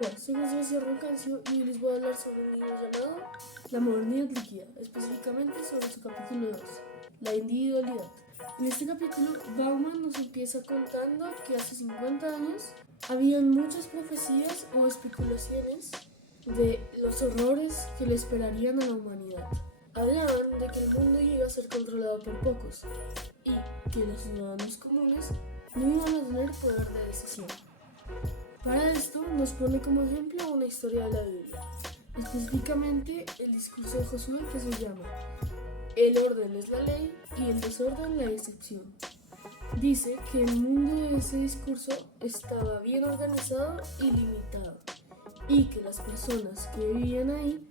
Bueno, soy José García Roncancio y hoy les voy a hablar sobre un libro llamado La modernidad líquida, específicamente sobre su capítulo 2, la individualidad. En este capítulo, Bauman nos empieza contando que hace 50 años habían muchas profecías o especulaciones de los horrores que le esperarían a la humanidad. Hablaban de que el mundo iba a ser controlado por pocos y que los ciudadanos comunes no iban a tener poder de decisión. Para esto nos pone como ejemplo una historia de la Biblia, específicamente el discurso de Josué que se llama El orden es la ley y el desorden la excepción. Dice que el mundo de ese discurso estaba bien organizado y limitado y que las personas que vivían ahí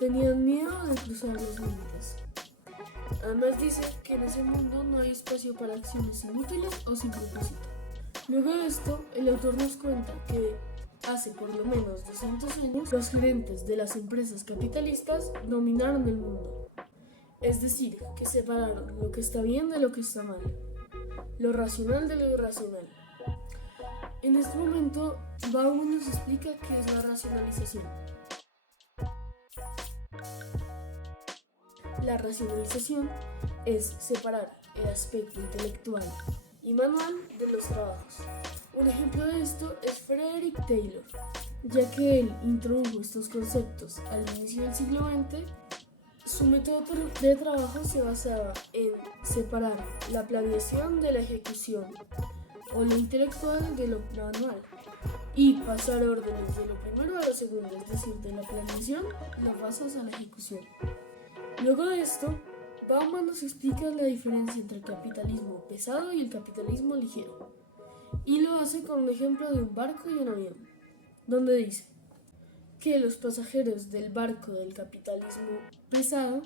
tenían miedo de cruzar los límites. Además dice que en ese mundo no hay espacio para acciones inútiles o sin propósito. Luego de esto, el autor nos cuenta que hace por lo menos 200 años los gerentes de las empresas capitalistas dominaron el mundo. Es decir, que separaron lo que está bien de lo que está mal, lo racional de lo irracional. En este momento, Bauman nos explica qué es la racionalización. La racionalización es separar el aspecto intelectual y manual de los trabajos. Un ejemplo de esto es Frederick Taylor, ya que él introdujo estos conceptos al inicio del siglo XX. Su método de trabajo se basaba en separar la planeación de la ejecución o lo intelectual de lo manual y pasar órdenes de lo primero a lo segundo, es decir, de la planeación lo pasas a la ejecución. Luego de esto, Bauman nos explica la diferencia entre el capitalismo pesado y el capitalismo ligero, y lo hace con un ejemplo de un barco y un avión, donde dice que los pasajeros del barco del capitalismo pesado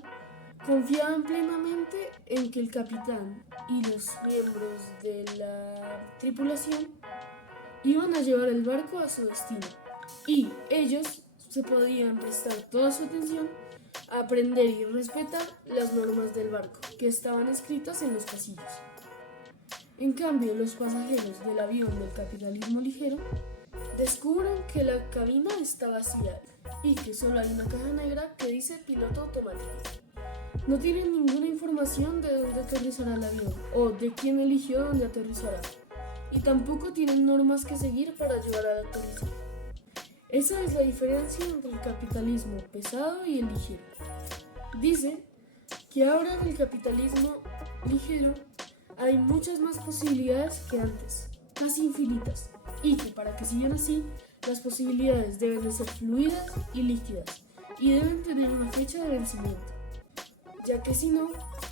confiaban plenamente en que el capitán y los miembros de la tripulación iban a llevar el barco a su destino, y ellos se podían prestar toda su atención a aprender y respetar las normas del barco que estaban escritas en los pasillos. En cambio, los pasajeros del avión del capitalismo ligero descubren que la cabina está vacía y que solo hay una caja negra que dice piloto automático. No tienen ninguna información de dónde aterrizará el avión o de quién eligió dónde aterrizará, y tampoco tienen normas que seguir para llevar al aterrizaje. Esa es la diferencia entre el capitalismo pesado y el ligero. Dice que ahora en el capitalismo ligero hay muchas más posibilidades que antes, casi infinitas, y que para que sigan así, las posibilidades deben de ser fluidas y líquidas, y deben tener una fecha de vencimiento, ya que si no,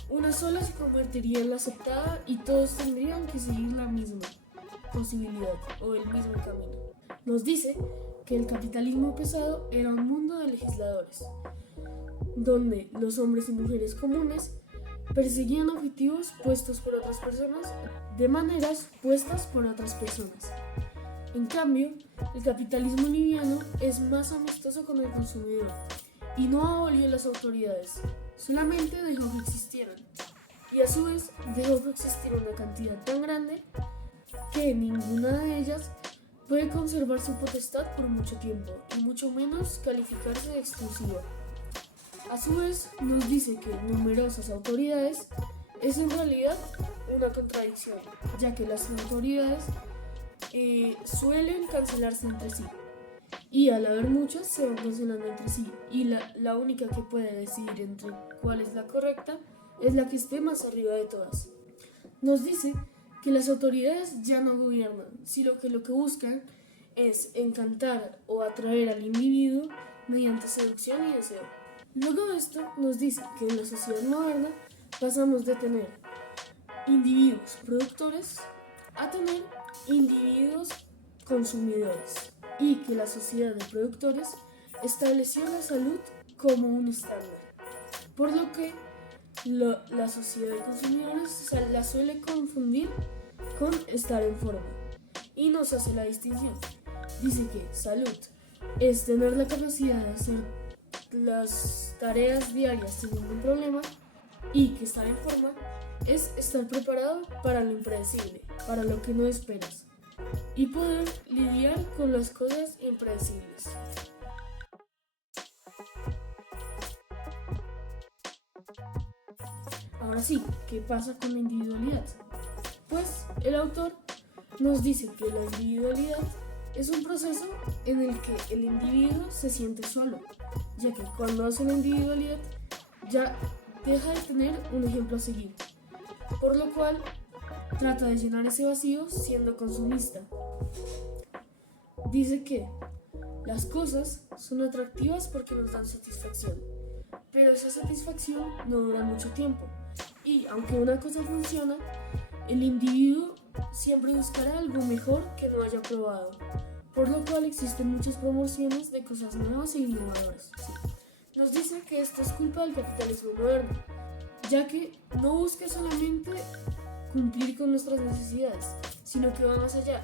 una sola se convertiría en la aceptada y todos tendrían que seguir la misma posibilidad o el mismo camino. Nos dice que el capitalismo pesado era un mundo de legisladores, donde los hombres y mujeres comunes perseguían objetivos puestos por otras personas de maneras puestas por otras personas. En cambio, el capitalismo liviano es más amistoso con el consumidor y no abolió las autoridades, solamente dejó que existieran, y a su vez dejó que existiera una cantidad tan grande que ninguna de ellas puede conservar su potestad por mucho tiempo y mucho menos calificarse de exclusiva. A su vez, nos dice que numerosas autoridades es en realidad una contradicción, ya que las autoridades suelen cancelarse entre sí, y al haber muchas se van cancelando entre sí, y la única que puede decidir entre cuál es la correcta es la que esté más arriba de todas. Nos dice que las autoridades ya no gobiernan, sino que lo que buscan es encantar o atraer al individuo mediante seducción y deseo. Luego de esto nos dice que en la sociedad moderna pasamos de tener individuos productores a tener individuos consumidores, y que la sociedad de productores estableció la salud como un estándar, por lo que la sociedad de consumidores la suele confundir con estar en forma y nos hace la distinción. Dice que salud es tener la capacidad de hacer las tareas diarias sin ningún problema, y que estar en forma es estar preparado para lo impredecible, para lo que no esperas. y poder lidiar con las cosas impredecibles. Ahora sí, ¿qué pasa con la individualidad? Pues el autor nos dice que la individualidad es un proceso en el que el individuo se siente solo, ya que cuando hace la individualidad ya deja de tener un ejemplo a seguir, por lo cual trata de llenar ese vacío siendo consumista. Dice que las cosas son atractivas porque nos dan satisfacción, pero esa satisfacción no dura mucho tiempo y aunque una cosa funciona, el individuo siempre buscará algo mejor que no haya probado, por lo cual existen muchas promociones de cosas nuevas e innovadoras. Sí. Nos dice que esto es culpa del capitalismo moderno, ya que no busca solamente cumplir con nuestras necesidades, sino que va más allá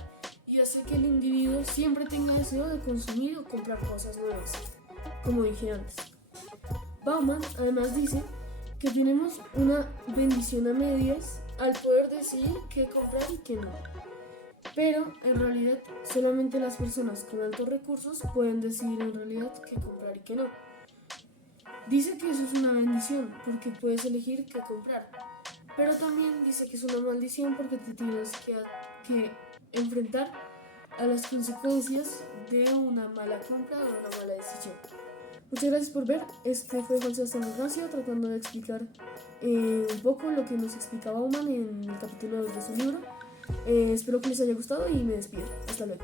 y hace que el individuo siempre tenga deseo de consumir o comprar cosas nuevas, como dije antes. Bauman además dice que tenemos una bendición a medias al poder decidir qué comprar y qué no. Pero en realidad solamente las personas con altos recursos pueden decidir en realidad qué comprar y qué no. Dice que eso es una bendición porque puedes elegir qué comprar, pero también dice que es una maldición porque te tienes que enfrentar a las consecuencias de una mala compra o una mala decisión. Muchas gracias por ver. Este fue Juan Sebastián García tratando de explicar un poco lo que nos explicaba Bauman en el capítulo 2 de su libro. Espero que les haya gustado y me despido. Hasta luego.